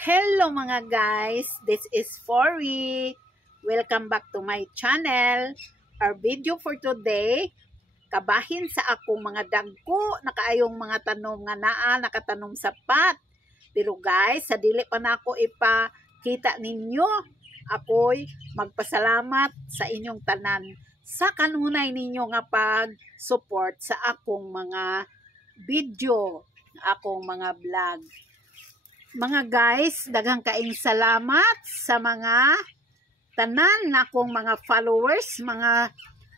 Hello mga guys, this is Fori. Welcome back to my channel. Our video for today, kabahin sa akong mga dagko na kaayong mga tanom nga naa nakatanom sa pat. Pero guys, sa dili pa na ako ipakita ninyo, ako'y magpasalamat sa inyong tanan sa kanunay ninyo nga pag-support sa akong mga video, akong mga vlog. Mga guys, daghang kaing salamat sa mga tanan na akong mga followers, mga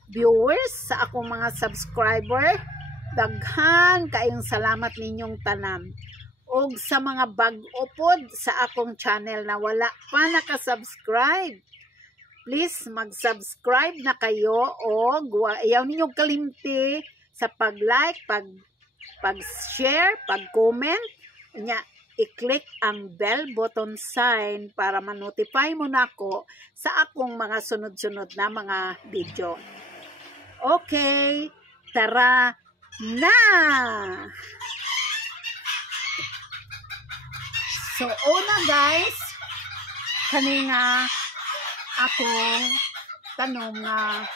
viewers, sa akong mga subscriber. Daghang kaing salamat ninyong tanan. Og sa mga bag-o pod sa akong channel na wala pa naka-subscribe, please mag-subscribe na kayo og ayaw ninyo kalimti sa pag-like, pag-share, pag-comment. I-click ang bell button sign para ma-notify mo na ako sa akong mga sunod-sunod na mga video. Okay, tara na! So, una guys, kanina akong tanong nga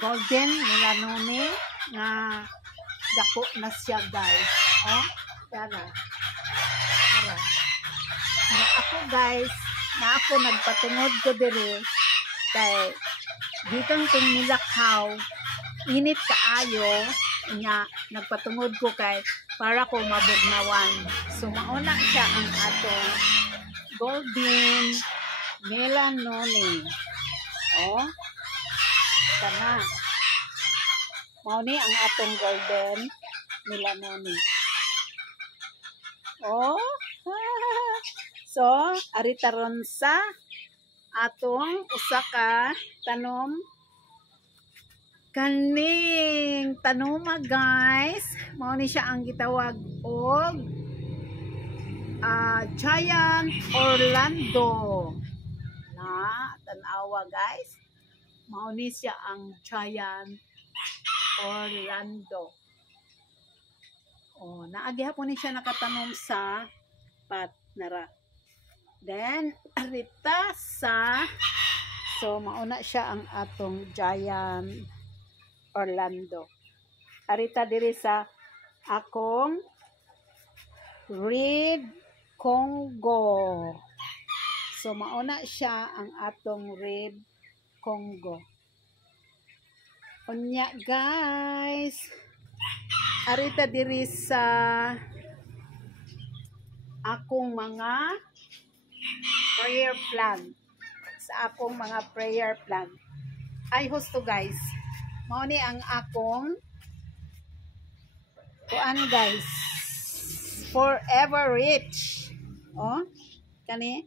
golden melanome nga dako na siya guys. Oh, tara. Na ako guys, na ako nagpatungod ko dire kay gitang kong nilakaw, init kaayo nya nagpatungod ko kay para ko mabugnawan. So mauna siya ang atong golden melanome. Oh, tara. Mao ni ang atong golden melanome. Oh. So, ari taron sa atong usa ka tanom. Kaning tanoma guys, mao ni siya ang gitawag og Giant Orlando. Na tan-awa guys. Mao ni siya ang Giant Orlando. Oh, naagi hapon ni siya nakatanom sa pat nara. Then arita sa so mauna siya ang atong Giant Orlando. Arita diri sa akong Red Congo. So mauna siya ang atong Red Congo. Unya guys, arita diri sa akong mga prayer plant. Sa akong mga prayer plant. Ay husto guys, mao ni ang akong kuan guys, Forever Rich. Oh, kani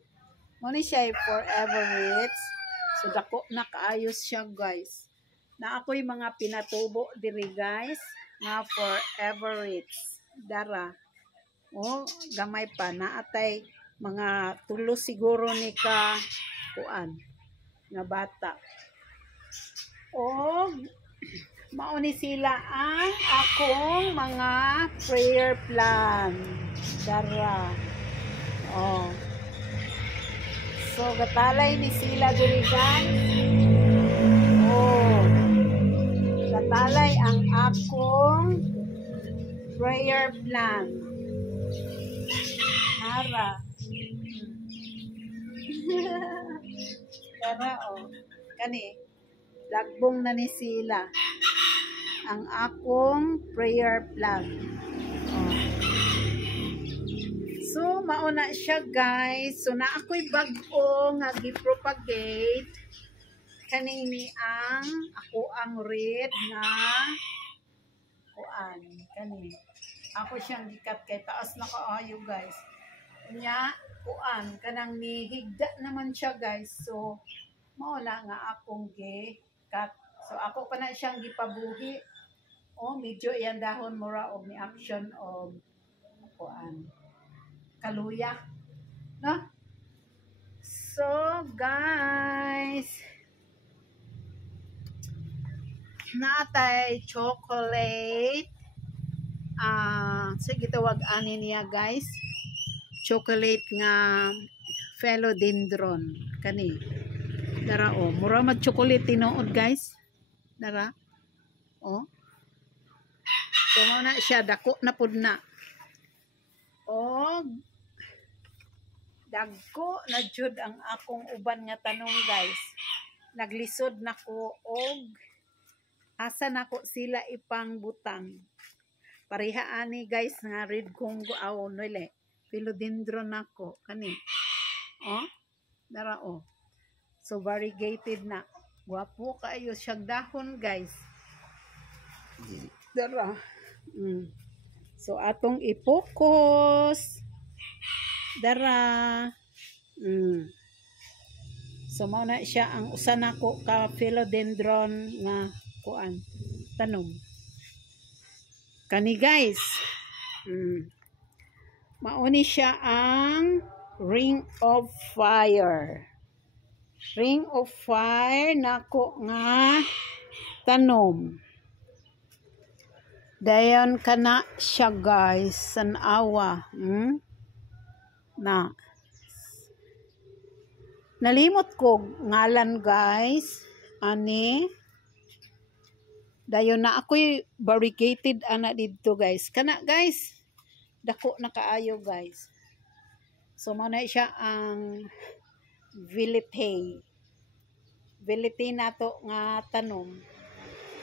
mao ni siya Forever Rich. So dako na kaayos siya guys. Na ako'y mga pinatubo diri guys nga Forever Rich. Dara. Oh, gamay pa na atay mga tulo siguro ni ka kuan nga bata. Oh, mao ni sila ang akong mga prayer plan. Dara. Oh. So gatalay ni sila diri guys. Oh. Gatalay ang akong prayer plan. Nara. Tara oh. Kani. Lagbong na ni sila. Ang akong prayer plan. Oh. So, mauna siya guys. So, na ako'y bag-o nga gi-propagate. Kaning ni ang ako ang red nga kuan kani ako siyang gikat kay taas na kaayo guys nya kuan kanang ni higda naman siya guys. So mao na nga akong gi-cut. So ako pa na siyang gipabuhi. Oh, medyo iyan dahon mura og ni action og kuan kaluya no. So guys, natay chocolate sige tawag ani niya guys, chocolate nga philodendron kani. Dara mura mag chocolate tinuod guys. Dara so mo na siya, dako na pud na. Dagko na jud ang akong uban nga tanong guys. Naglisod nako og asa nako sila ipang butang. Pareha ani guys nga red Congo nile. Philodendron nako kani. Dara so variegated na. Guwapo kaayo siyang dahon guys. Dara. So atong i-focus. Dara. So mao na siya ang usa nako ka philodendron nga kuan tanom. Kani guys. Mao ni siya ang ring of fire. Ring of fire nako nga tanom. Dayon kana siya guys, sanawa. Nalimot ko ngalan guys. Ani. Dayon na ako'y variegated ana dito guys. Kana guys. Dako na kaayo guys. So mao na siya ang Villete. Villete nato nga tanom.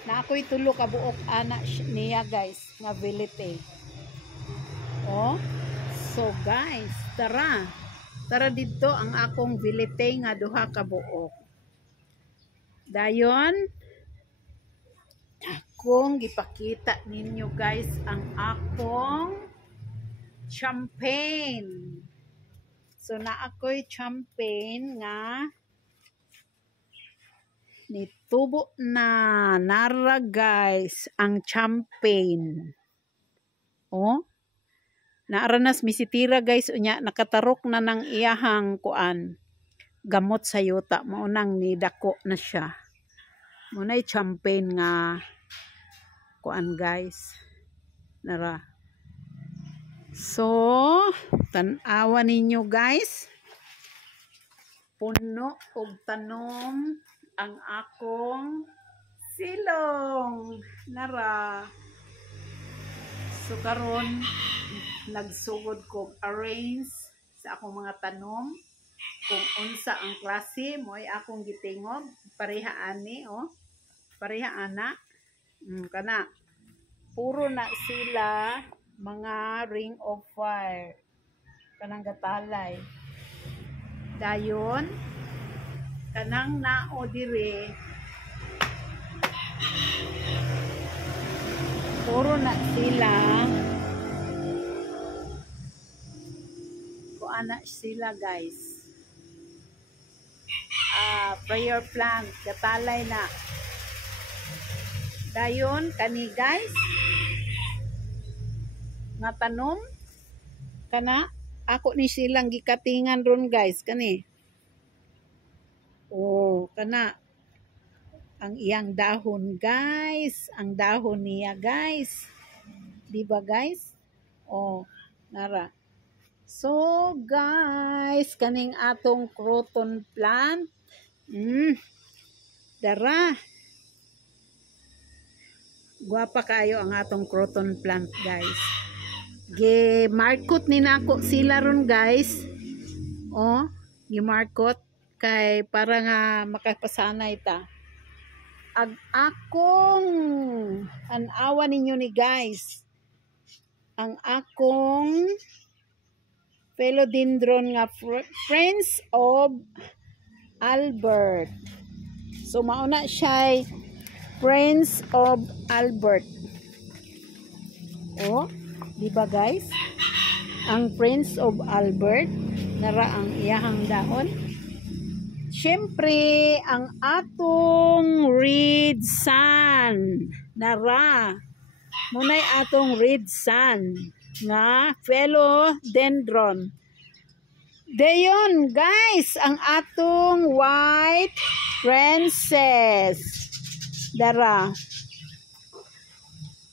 Na ako'y tulo ka buok ana niya guys nga Villete. So guys, tara dito ang akong Villete nga duha ka buok. Dayon akong gipakita ninyo guys ang akong champagne. So na ako'y champagne nga nitubo na nara guys ang champagne. Naaranas misitira guys unya nakatarok na ng iyahang kuan gamot sa yuta maunang ni dako na siya. Munay champagne nga kuan guys. Nara. So tan-awa ninyo guys. Puno og tanom ang akong silong. Nara. So karon nagsugod ko arrange sa akong mga tanom kung unsa ang klase mo'y akong gitingog pareha ani pareha ana kana puro na sila mga ring of fire kanang gatalay. Dayon kanang nao dire puro na sila anak sila guys. Prayer plant gatalay na. Dayon kani guys nga tanom kana ako ni silang gikatingan ron guys kani. Kana ang iyang dahon guys, ang dahon niya guys. Di ba guys? Nara. So guys, kaning atong croton plant. Dara. Guwapa kayo ang atong croton plant guys. Gi-markot ni nako sila ron guys. Gi-markot kay para nga makapasanay ta. Akong anawa ninyo ni guys. Ang akong philodendron nga Prince of Albert. So mauna siya Prince of Albert. Di ba guys? Ang Prince of Albert nara ang iyahang dahon. Siyempre ang atong red sun nara. Munay atong red sun nga philodendron. Dayon guys ang atong white princess. Dara.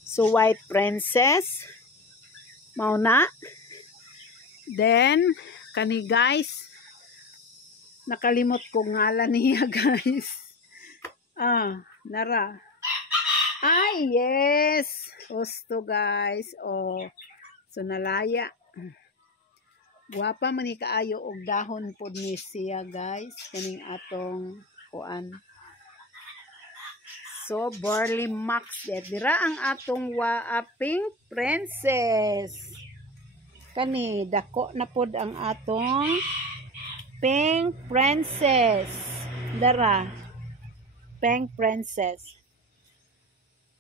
So white princess Mauna. Then, kani guys, nakalimot ko ngalan niya guys. Nara. Ay, yes. Gusto guys. Oh, so nalaya. Guwapa man ni kaayo og dahon pod ni siya guys. Kaning atong kuan. So, barley max. Dira ang atong Pink Princess. Kani, dako na pod ang atong Pink Princess. Dara. Pink Princess.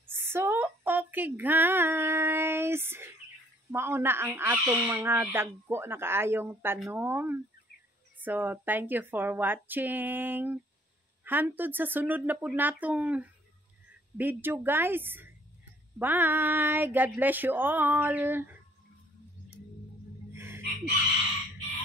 So, okay guys. Mauna ang atong mga dagko na kaayong tanom. So, thank you for watching. Hantod sa sunod na po natong video guys. Bye! God bless you all!